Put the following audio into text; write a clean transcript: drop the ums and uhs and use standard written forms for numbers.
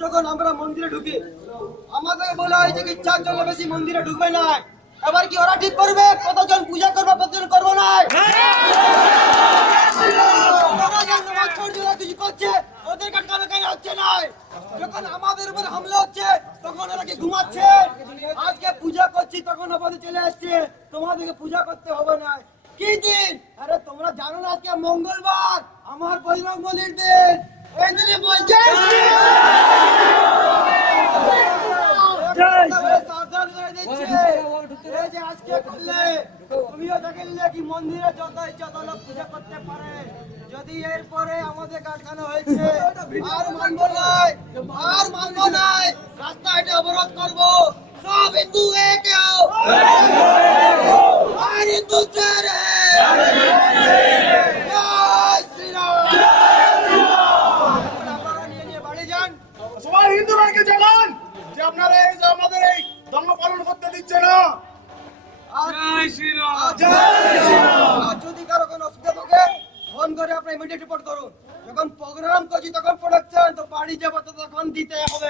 যখন আমরা মন্দিরে ঢুকি আমাদের বলা হয়েছে কি 4 জনের বেশি মন্দিরে ঢুকবে না। এবার কি ওরা ঠিক করবে কতজন পূজা করবে কতজন করবো না? কিছু করছে ওদের কাটকানো কেন হচ্ছে না? যখন আমাদের উপর হামলা হচ্ছে তখন ওরা কি ঘুমাচ্ছে? আজকে পূজা করছি তখন আমাদের চলে আসছে তোমাদেরকে পূজা করতে হবে না। কি দিন? আরে তোমরা জানো না আজকে মঙ্গলবার আমার বজরং বলির দিন। এই দিনে বলছে সাবধান করে দিচ্ছে এই যে আজকে করলে তুমিও দেখলে কি মন্দিরে যত ইচ্ছা তত লোক পূজা করতে পারে। যদি এরপরে আমাদের কাটখানা হয়েছে আর মানবো নাই, আর মানবো নাই, রাস্তা এটা অবরোধ করবো। সব হিন্দু এক হও, আর হিন্দু ছেড়ে জয় শ্রীরাম। আপনারা নিয়ে নিয়ে বাড়ি যান। সবাই হিন্দুরাকে জানান যে আপনারা এই যে আমাদের এই ধর্ম পালন করতে দিচ্ছে না। জয় শ্রীরাম, জয় শ্রীরাম। আর যদি কারো কোনো অসুবিধা থাকে ফোন করে আপনি ইমিডিয়েট রিপোর্ট করুন। যখন প্রোগ্রাম করছি তখন প্রোডাকশন তো বাড়ি যাবো তো তখন দিতে হবে।